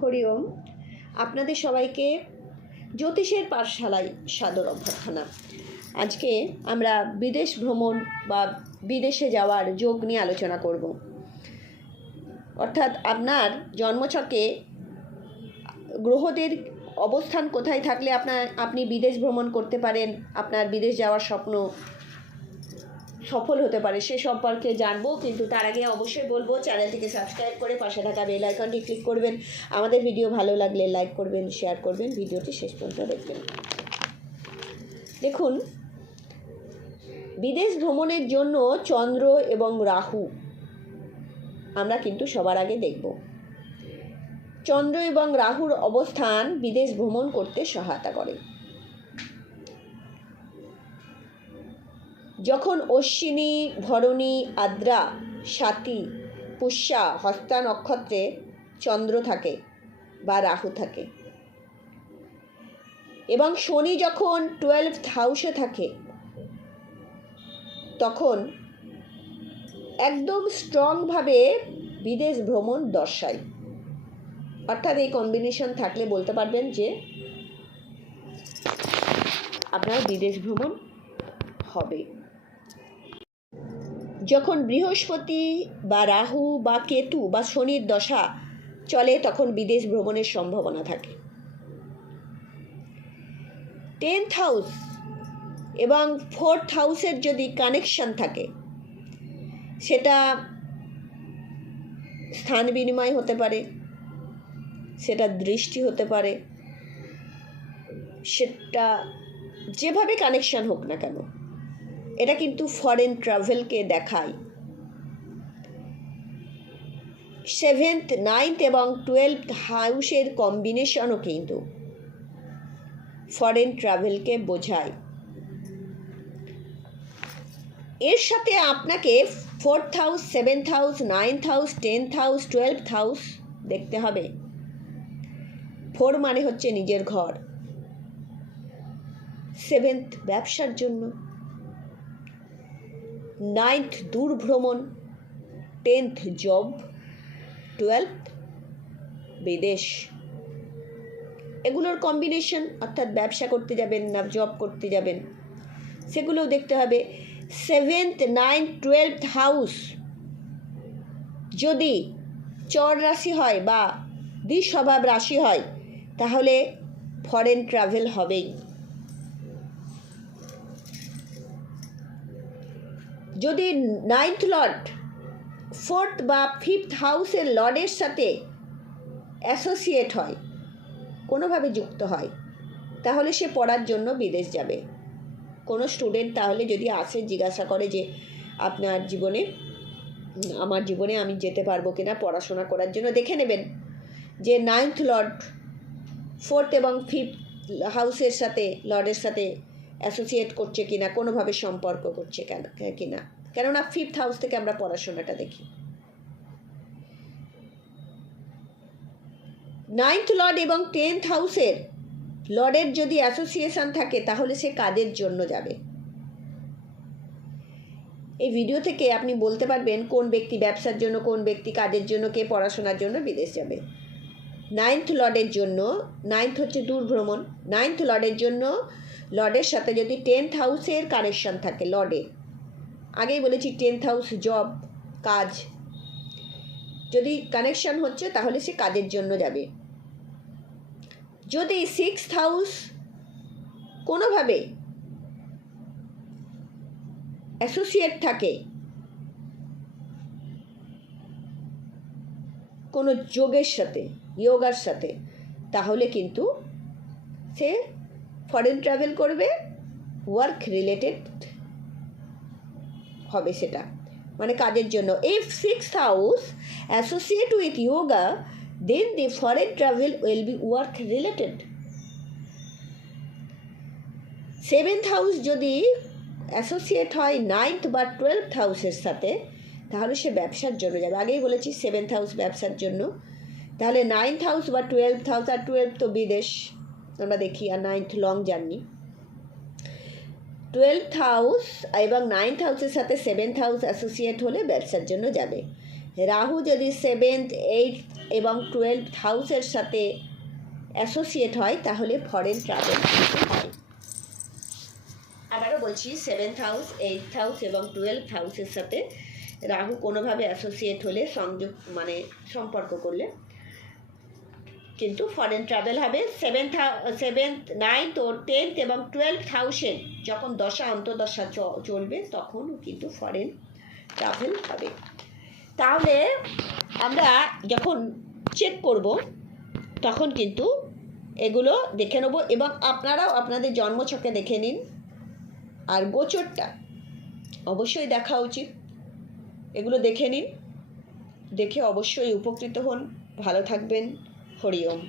হরি ওম আপনাদের সবাইকে জ্যোতিষের পাঠশালায় সাদর অভ্যর্থনা। আজকে আমরা বিদেশ ভ্রমণ বা বিদেশে যাওয়ার যোগ নিয়ে আলোচনা করব। অর্থাৎ আপনার জন্মছকে গ্রহদের অবস্থান কোথায় থাকলে আপনার, আপনি বিদেশ ভ্রমণ করতে পারেন, আপনার বিদেশ যাওয়ার স্বপ্ন সফল হতে পারে, সে সম্পর্কে জানব, কিন্তু তার আগে অবশ্যই বলব, চ্যানেলটিকে সাবস্ক্রাইব করে পাশে থাকা বেল আইকনটি ক্লিক করবেন। আমাদের ভিডিও ভালো লাগলে লাইক করবেন শেয়ার করবেন, ভিডিওটি শেষ পর্যন্ত দেখবেন। দেখুন, বিদেশ ভ্রমণের জন্য চন্দ্র এবং রাহু আমরা কিন্তু সবার আগে দেখব। চন্দ্র এবং রাহুর অবস্থান বিদেশ ভ্রমণ করতে সহায়তা করে। যখন অশ্বিনী ভরণী আদ্রা, সাতী, পুষ্যা, হস্তা নক্ষত্রে চন্দ্র থাকে বা রাহু থাকে এবং শনি যখন টুয়েলভ হাউসে থাকে, তখন একদম স্ট্রংভাবে বিদেশ ভ্রমণ দর্শায়। অর্থাৎ এই কম্বিনেশন থাকলে বলতে পারবেন যে আপনার বিদেশ ভ্রমণ হবে। যখন বৃহস্পতি বা রাহু বা কেতু বা শনির দশা চলে, তখন বিদেশ ভ্রমণের সম্ভাবনা থাকে। টেন্থ হাউস এবং ফোর্থ হাউসের যদি কানেকশন থাকে, সেটা স্থান বিনিময় হতে পারে, সেটা দৃষ্টি হতে পারে, সেটা যেভাবে কানেকশন হোক না কেন এটা কিন্তু ফরেন ট্রাভেলকে দেখায়। সেভেন্থ নাইন্থ এবং টুয়েলভ হাউসের কম্বিনেশনও কিন্তু ফরেন ট্রাভেলকে বোঝায়। এর সাথে আপনাকে fourth house seventh house ninth house tenth house twelve house দেখতে হবে। ফোর মানে হচ্ছে নিজের ঘর। সেভেন্থ ব্যবসার জন্য। নাইন্থ দূর ভ্রমণ টেন্থ জব, টুয়েলথ বিদেশ। এগুলোর কম্বিনেশন অর্থাৎ ব্যবসা করতে যাবেন না জব করতে যাবেন। সেগুলোও দেখতে হবে। সেভেন্থ নাইন্থ টুয়েলভ হাউস যদি চর রাশি হয় বা দ্বিস্বভাব রাশি হয়, তাহলে ফরেন ট্রাভেল হবেই। যদি নাইন্থ লর্ড ফোর্থ বা ফিফথ হাউসের লর্ডের সাথে অ্যাসোসিয়েট হয়, কোনোভাবে যুক্ত হয়, তাহলে সে পড়ার জন্য বিদেশ যাবে। কোনো স্টুডেন্ট তাহলে যদি আসে, জিজ্ঞাসা করে যে, আপনার জীবনে, আমার জীবনে আমি যেতে পারব কিনা পড়াশোনা করার জন্য? দেখে নেবেন যে নাইন্থ লর্ড ফোর্থ এবং ফিফথ হাউসের সাথে লর্ডের সাথে অ্যাসোসিয়েট করছে কিনা, কোনোভাবে সম্পর্ক করছে কেন, কিনা। কেননা ফিফথ হাউস থেকে আমরা পড়াশোনাটা দেখি। নাইন্থ লর্ড এবং টেন্থ হাউসের লর্ডের যদি অ্যাসোসিয়েশন থাকে, তাহলে সে কাজের জন্য যাবে? এই ভিডিও থেকে আপনি বলতে পারবেন কোন ব্যক্তি ব্যবসার জন্য, কোন ব্যক্তি কাজের জন্য, কে পড়াশোনার জন্য বিদেশ যাবে। নাইন্থ লর্ডের জন্য নাইন্থ হচ্ছে দূর ভ্রমণ নাইন্থ লর্ডের জন্য লর্ডের সাথে যদি টেন্থ হাউসের কানেকশন থাকে লর্ডে। আগেই বলেছি টেন্থ হাউস জব, কাজ। যদি কানেকশন হচ্ছে তাহলে সে কাজের জন্য যাবে। যদি সিক্স হাউস কোনোভাবে অ্যাসোসিয়েট থাকে, কোনো যোগের সাথে যোগার সাথে, তাহলে কিন্তু সে ফরেন ট্রাভেল করবে ওয়ার্ক রিলেটেড হবে সেটা। মানে কাজের জন্য। If six house associate with yoga then the foreign travel will be work related seventh house যদি অ্যাসোসিয়েট হয় নাইন্থ বা টুয়েলভ হাউসের সাথে, তাহলে সে ব্যবসার জন্য যাবে। আগেই বলেছি সেভেন্থ হাউস ব্যবসার জন্য। তাহলে নাইন্থ হাউস বা টুয়েলভ হাউস আর টুয়েলভ তো বিদেশ। আমরা দেখি, আর ninth long journey twelve house এবং নাইন্থ হাউসের সাথে সেভেন্থ হাউস অ্যাসোসিয়েট হলে ব্যবসার জন্য যাবে। রাহু যদি সেভেন্থ এইট এবং টুয়েলভ হাউসের সাথে অ্যাসোসিয়েট হয়, তাহলে ফরেন ট্রাভেল হয়। আবারও বলছি সেভেন্থ হাউস এইট হাউস এবং টুয়েলভ হাউসের সাথে রাহু কোনোভাবে অ্যাসোসিয়েট হলে সংযোগ মানে সম্পর্ক করলে কিন্তু ফরেন ট্রাভেল হবে সেভেন্থ সেভেন্থ নাইন্থ ও টেন্থ এবং টুয়েলভ হাউসে যখন দশা অন্তদশা চলবে তখন কিন্তু ফরেন ট্রাভেল হবে। তাহলে আমরা যখন চেক করব, তখন কিন্তু এগুলো দেখে নেব এবং আপনারাও আপনাদের জন্মছকে দেখে নিন আর গোচরটা অবশ্যই দেখা উচিত। এগুলো দেখে নিন, দেখে অবশ্যই উপকৃত হন। ভালো থাকবেন। হরি ওম